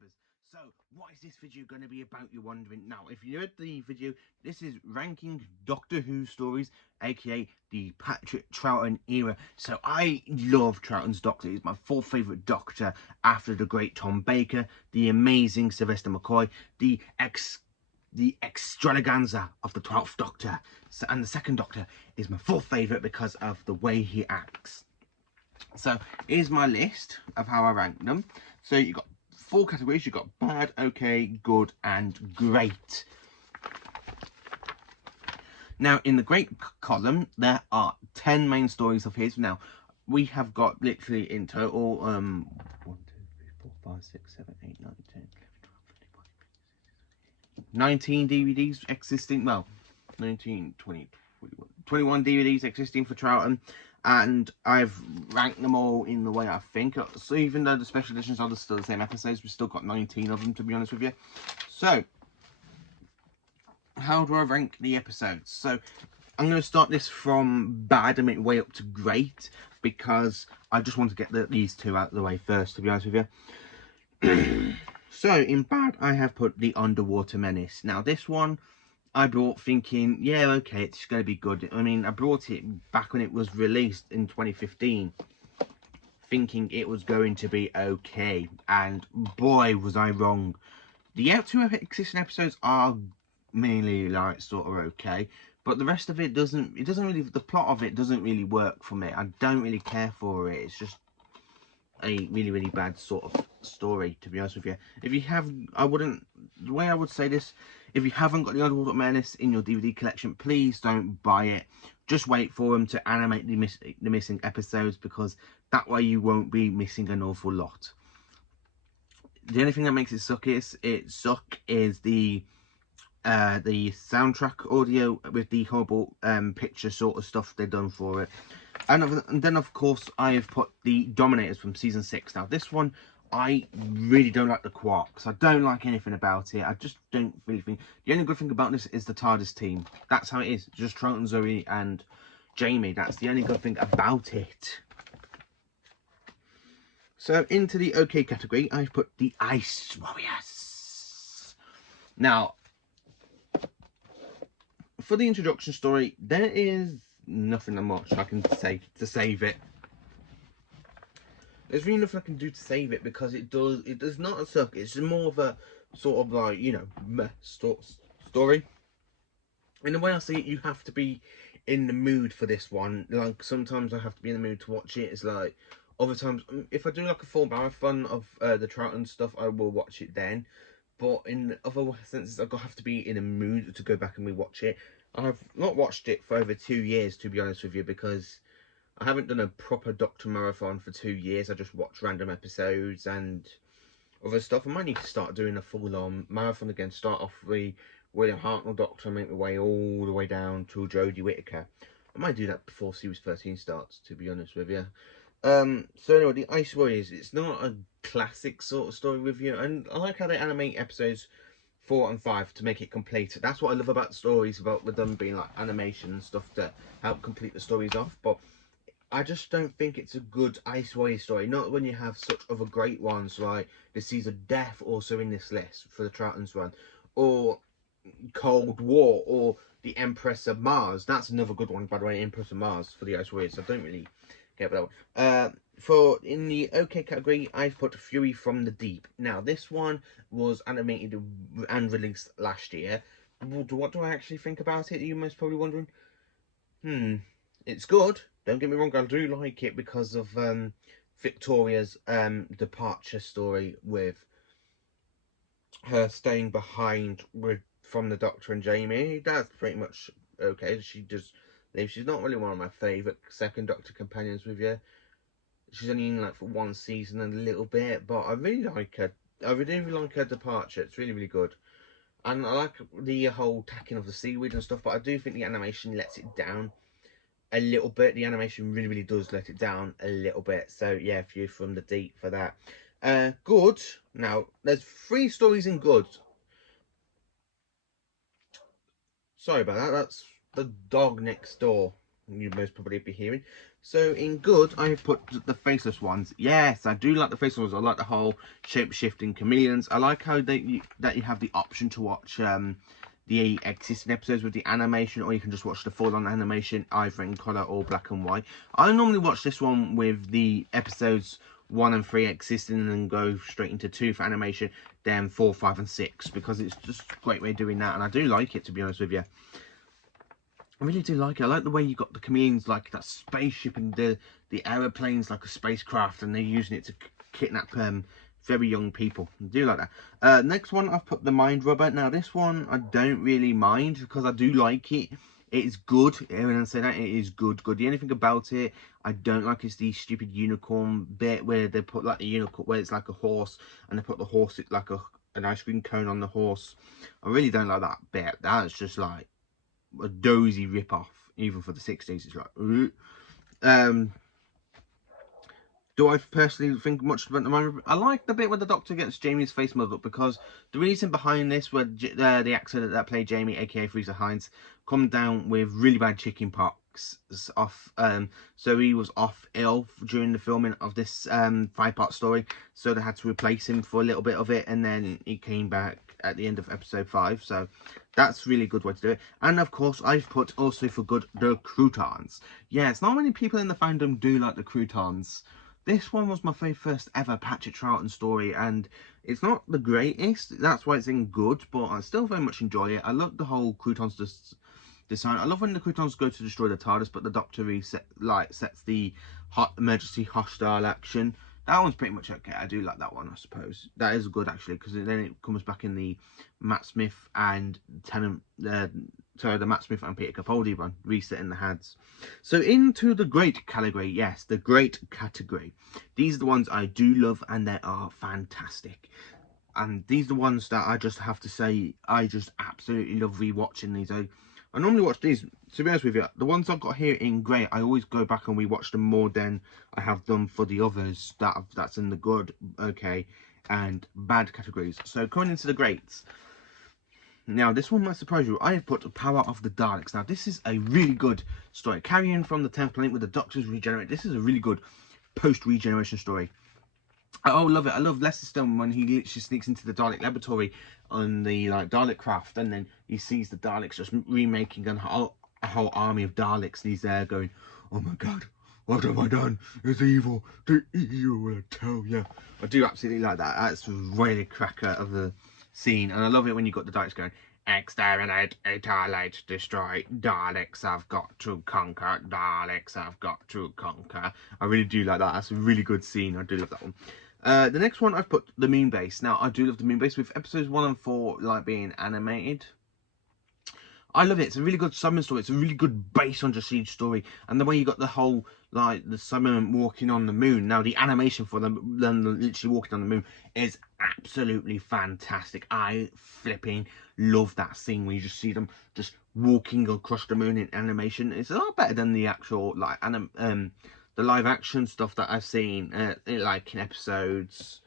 subscribers. So, what is this video going to be about, you're wondering? Now, if you heard the video, this is ranking Doctor Who stories, aka the Patrick Troughton era. So, I love Troughton's Doctor. He's my fourth favourite Doctor after the great Tom Baker, the amazing Sylvester McCoy, the extravaganza of the 12th Doctor. So, and the second Doctor is my fourth favourite because of the way he acts. So here's my list of how I rank them. So you've got four categories. You've got bad, okay, good, and great. Now in the great column, there are 10 main stories of his. Now we have got literally in total 1, 2, 3, 4, 5, 6, 7, 8, 9, 10, 19 DVDs existing. Well, 19, 20, 21 DVDs existing for Troughton, and I've ranked them all in the way I think. So even though the special editions are still the same episodes, we've still got 19 of them, to be honest with you. So how do I rank the episodes? So I'm going to start this from bad and make my way up to great, because I just want to get these two out of the way first, to be honest with you. So in bad, I have put the Underwater Menace. Now this one I brought thinking, yeah, okay, it's going to be good. I mean, I brought it back when it was released in 2015, thinking it was going to be okay, and boy, was I wrong. The two existing episodes are mainly like sort of okay, but the rest of it doesn't really, the plot of it doesn't really work for me. I don't really care for it. It's just a really bad sort of story, to be honest with you. If you have, the way I would say this, if you haven't got the Underwater Menace in your DVD collection, please don't buy it. Just wait for them to animate the missing episodes, because that way you won't be missing an awful lot. The only thing that makes it suck is the soundtrack audio with the horrible picture sort of stuff they've done for it. And then, of course, I have put the Dominators from season 6. Now, this one, I really don't like the Quarks. I don't like anything about it. I just don't really think... The only good thing about this is the TARDIS team. That's how it is. Just Troughton, Zoe, and Jamie. That's the only good thing about it. So, into the OK category, I've put the Ice Warriors. Now, for the introduction story, there is nothing much I can say to save it. There's really nothing I can do to save it, because it does not suck. It's more of a sort of like, you know, meh story. In the way I see it, you have to be in the mood for this one. Like, sometimes I have to be in the mood to watch it. It's like, other times, if I do like a full marathon of the Troughton stuff, I will watch it then. But in other senses, I have to be in a mood to go back and rewatch it. I've not watched it for over 2 years, to be honest with you, because I haven't done a proper Doctor marathon for 2 years. I just watch random episodes and other stuff. I might need to start doing a full-on marathon again. Start off the William Hartnell Doctor and make my way all the way down to Jodie Whittaker. I might do that before Series 13 starts, to be honest with you. So anyway, the Ice Warriors, it's not a classic sort of story review, and I like how they animate episodes 4 and 5 to make it complete. That's what I love about stories, with them being like animation and stuff to help complete the stories off. But I just don't think it's a good Ice Warrior story. Not when you have such other great ones like the Seas of Death also in this list for the Troughtons one, or Cold War, or the Empress of Mars. That's another good one, by the way, Empress of Mars for the Ice Warriors. So I don't really care about that one. For in the OK category, I've put Fury from the Deep. Now, this one was animated and released last year. What do I actually think about it? You're most probably wondering. It's good. Don't get me wrong, I do like it because of Victoria's departure story, with her staying behind from the Doctor and Jamie. That's pretty much okay. She just leaves. She's not really one of my favourite second Doctor companions with you. She's only in like for one season and a little bit, but I really like her. I really like her departure. It's really good. And I like the whole tacking of the seaweed and stuff, but I do think the animation lets it down a little bit. The animation really does let it down a little bit. So yeah, Fury from the Deep for that. Good. Now, there's 3 stories in good. Sorry about that. That's the dog next door. You most probably be hearing. So in good, I have put the faceless ones. Yes, I do like the faceless ones. I like the whole shape-shifting chameleons. I like how that you have the option to watch the existing episodes with the animation, or you can just watch the full-on animation either in colour or black and white. I normally watch this one with the episodes 1 and 3 existing and then go straight into 2 for animation, then 4, 5 and 6, because it's just a great way of doing that, and I do like it, to be honest with you. I really do like it. I like the way you got the chameleons, like that spaceship, and the aeroplanes like a spacecraft, and they're using it to kidnap very young people. I do like that. Next one, I've put the mind rubber. Now this one I don't really mind because I do like it. It's good. When I say that, it is good. The only thing about it I don't like is the stupid unicorn bit where they put like the unicorn, where it's like a horse, and they put the horse like an ice cream cone on the horse. I really don't like that bit. That's just like a dozy rip-off, even for the 60s. It's like, do I personally think much about the mind? I like the bit where the Doctor gets Jamie's face muddled up, because the reason behind this, where the actor that played Jamie, aka Freezer Hines, come down with really bad chicken pox off, so he was off ill during the filming of this 5-part story, so they had to replace him for a little bit of it, and then he came back at the end of episode 5, so that's really good way to do it. And of course, I've put also for good the Croutons. Yes, not many people in the fandom do like the Croutons. This one was my very first ever Patrick Troughton story, and it's not the greatest, that's why it's in good, but I still very much enjoy it. I love the whole Croutons design. I love when the Croutons go to destroy the TARDIS, but the Doctor sets the emergency hostile action. That one's pretty much okay. I do like that one, I suppose. That is good, actually, because then it comes back in the Matt Smith and the Matt Smith and Peter Capaldi one, resetting the heads. So into the great category. Yes, the great category. These are the ones I do love, and they are fantastic. And these are the ones that I just have to say, I just absolutely love rewatching these. I normally watch these, to be honest with you, the ones I've got here in grey, I always go back and rewatch them more than I have done for the others that's in the good, okay, and bad categories. So coming into the greats. Now, this one might surprise you. I have put Power of the Daleks. Now, this is a really good story. Carrying from the 10th planet with the Doctors regenerate. This is a really good post-regeneration story. Oh, love it. I love Lester Stone when he literally sneaks into the Dalek laboratory on the Dalek craft, and then he sees the Daleks just remaking a whole army of Daleks, and he's there going, oh my god, what have I done? It's evil. The evil, I tell you. I do absolutely like that. That's really cracker of the scene, and I love it when you got the Daleks going, exterminate, annihilate, destroy, Daleks have got to conquer, Daleks have got to conquer. I really do like that. That's a really good scene. I do love that one. The next one I've put the Moon Base. Now, I do love the Moon Base, with episodes 1 and 4 like being animated. I love it. It's a really good Cybermen story. It's a really good base under siege story, and the way you got the whole the Cybermen walking on the moon. Now the animation for them literally walking on the moon is absolutely fantastic. I flipping love that scene where you just see them just walking across the moon in animation. It's a lot better than the actual the live action stuff that I've seen like in episodes.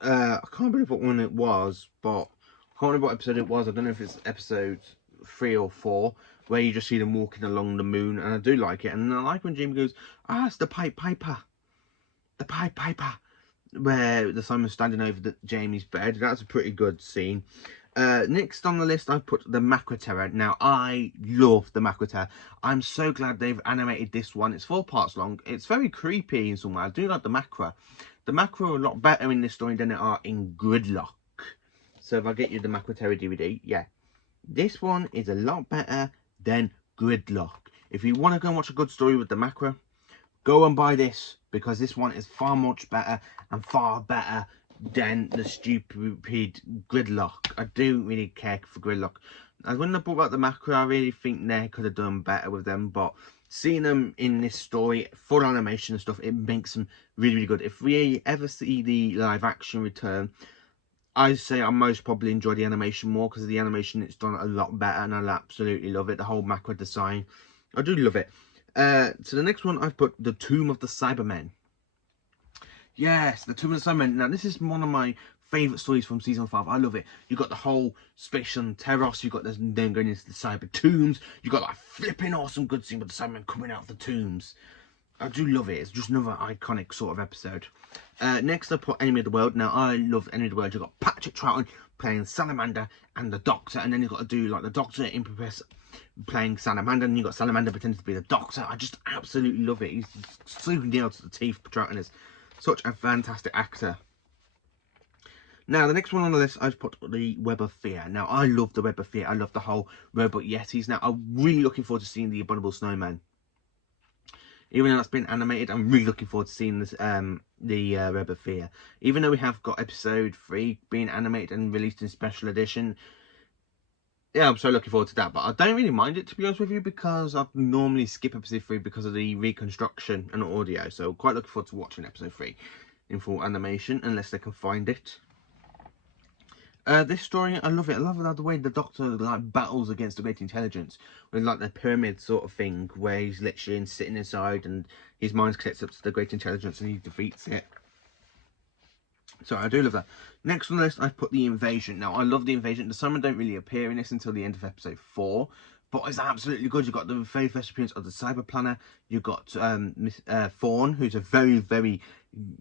I can't remember what one it was, but I can't remember what episode it was. I don't know if it's episode 3 or 4, where you just see them walking along the moon, and I do like it. And I like when Jamie goes, it's the Pied Piper. The Pied Piper. Where the Simon's standing over Jamie's bed. That's a pretty good scene. Next on the list, I've put the Macra Terror. Now, I love the Macra Terror. I'm so glad they've animated this one. It's 4 parts long. It's very creepy in some way. I do like the Macra. The Macra are a lot better in this story than they are in Gridlock. So if I get you the Macra Terror DVD, yeah. This one is a lot better than Gridlock. If you want to go and watch a good story with the Macra, go and buy this, because this one is far much better and far better than the stupid Gridlock. I don't really care for Gridlock. As when I brought out the Macra, I really think they could have done better with them, but seeing them in this story, full animation and stuff, it makes them really, really good. If we ever see the live action return, I say I most probably enjoy the animation more, because the animation, it's done a lot better, and I absolutely love it. The whole Macra design, I do love it. So the next one I've put the Tomb of the Cybermen. Yes, the Tomb of the Cybermen. Now this is one of my favourite stories from season 5. I love it. You got the whole space on Terros. You got them going into the cyber tombs. You got that flipping awesome good scene with the Cybermen coming out of the tombs. I do love it. It's just another iconic sort of episode. Next I put Enemy of the World. Now I love Enemy of the World. You've got Patrick Troughton playing Salamander and the Doctor, and then you've got to do like the Doctor in Progress playing Salamander, and you've got Salamander pretending to be the Doctor. I just absolutely love it. He's super nailed to the teeth. Troughton is such a fantastic actor. Now, the next one on the list, I've put the Web of Fear. Now, I love the Web of Fear. I love the whole Robot Yetis. Now, I'm really looking forward to seeing the Abominable Snowman. Even though that's been animated, I'm really looking forward to seeing this, the Web of Fear. Even though we have got episode 3 being animated and released in special edition, yeah, I'm so looking forward to that. But I don't really mind it, to be honest with you, because I normally skip episode 3 because of the reconstruction and audio. So quite looking forward to watching episode 3 in full animation, unless they can find it. This story, I love it. I love the way the Doctor like battles against the Great Intelligence with like the pyramid sort of thing, where he's literally sitting inside and his mind connects up to the Great Intelligence and he defeats it. So I do love that. Next on the list, I've put the Invasion. Now I love the Invasion. The Cybermen don't really appear in this until the end of episode 4, but it's absolutely good. You've got the very first appearance of the Cyber Planner. You've got Thorn, who's a very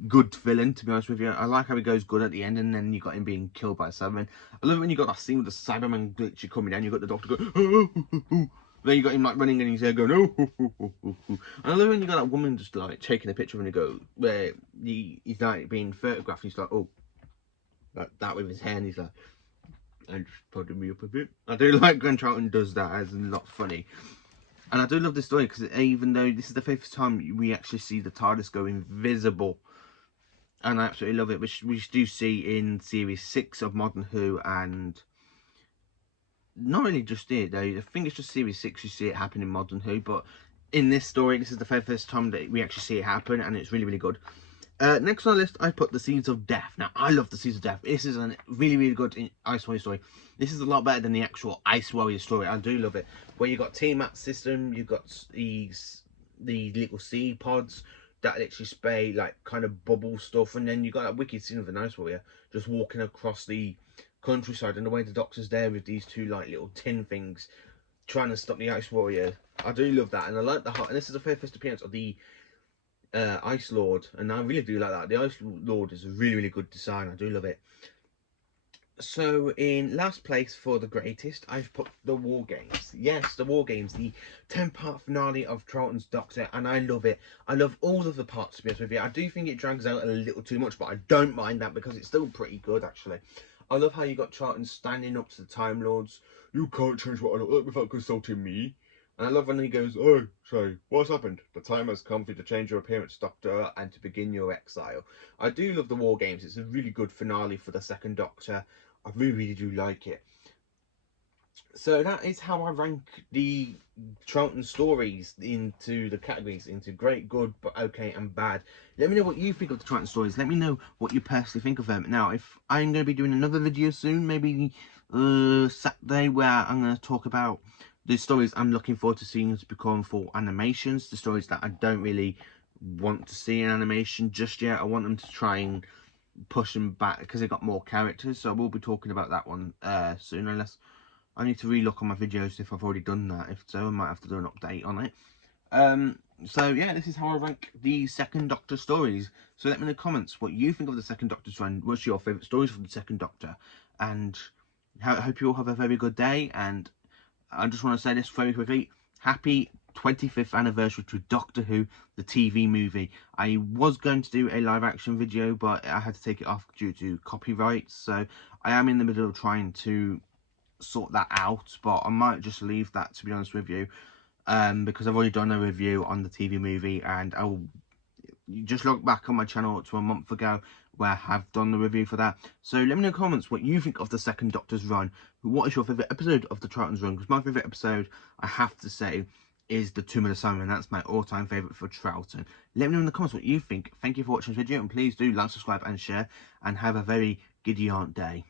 good villain, to be honest with you. I like how he goes good at the end, and then you got him being killed by a Cyberman. I love it when you got that scene with the Cyberman glitchy coming down. You got the Doctor go, oh. Then you got him like running in his hair going, oh. And I love when you got that woman just like taking a picture of him and go where he's like being photographed. And he's like, oh, like that with his hair, and he's like, and just prodding me up a bit. I do like when Troughton does that, as a lot funny. And I do love this story because even though this is the 5th time we actually see the TARDIS go invisible, and I absolutely love it, which we do see in series 6 of Modern Who, and not really just it though. I think it's just series 6 you see it happen in Modern Who, but in this story, this is the 1st time that we actually see it happen, and it's really good. Next on the list, I put the Seeds of Death. Now, I love the Seeds of Death. This is a really good Ice Warrior story. This is a lot better than the actual Ice Warrior story. I do love it. Where you got T-Mat system, you got the little seed pods that literally spray like kind of bubble stuff, and then you got that wicked scene of an Ice Warrior just walking across the countryside, and the way the Doctor's there with these 2 like little tin things trying to stop the Ice Warrior. I do love that, and I like the heart. And this is the first appearance of the Ice Lord, and I really do like that. The Ice Lord is a really good design. I do love it. So in last place for the greatest, I've put the War Games. Yes, the War Games, the 10-part finale of Troughton's Doctor, and I love it. I love all of the parts, to be honest with you. I do think it drags out a little too much, but I don't mind that because it's still pretty good, actually. I love how you got Troughton standing up to the Time Lords. You can't change what I look like without consulting me. And I love when he goes, oh, sorry, what's happened? The time has come for you to change your appearance, Doctor, and to begin your exile. I do love the War Games. It's a really good finale for the 2nd Doctor. I really do like it. So that is how I rank the Troughton stories into the categories, into great, good, but okay, and bad. Let me know what you think of the Troughton stories. Let me know what you personally think of them. Now, if I'm going to be doing another video soon, maybe Saturday, where I'm going to talk about the stories I'm looking forward to seeing to become full animations, the stories that I don't really want to see in animation just yet. I want them to try and push them back because they've got more characters, so I will be talking about that one soon, unless I need to relook on my videos if I've already done that. If so, I might have to do an update on it. So yeah, this is how I rank the 2nd Doctor stories. So let me know in the comments what you think of the 2nd Doctor's run. What's your favourite stories from the 2nd Doctor? And I hope you all have a very good day, and I just want to say this very quickly. Happy 25th anniversary to Doctor Who, the TV movie. I was going to do a live action video, but I had to take it off due to copyrights. So I am in the middle of trying to sort that out, but I might just leave that, to be honest with you, because I've already done a review on the TV movie, and I'll just look back on my channel to a month ago where I have done the review for that. So let me know in the comments what you think of the 2nd Doctor's run. What is your favourite episode of the Troughton's run? Because my favourite episode, I have to say, is the Tomb of the Cybermen. That's my all-time favourite for Troughton. Let me know in the comments what you think. Thank you for watching this video, and please do like, subscribe and share, and have a very giddy aunt day.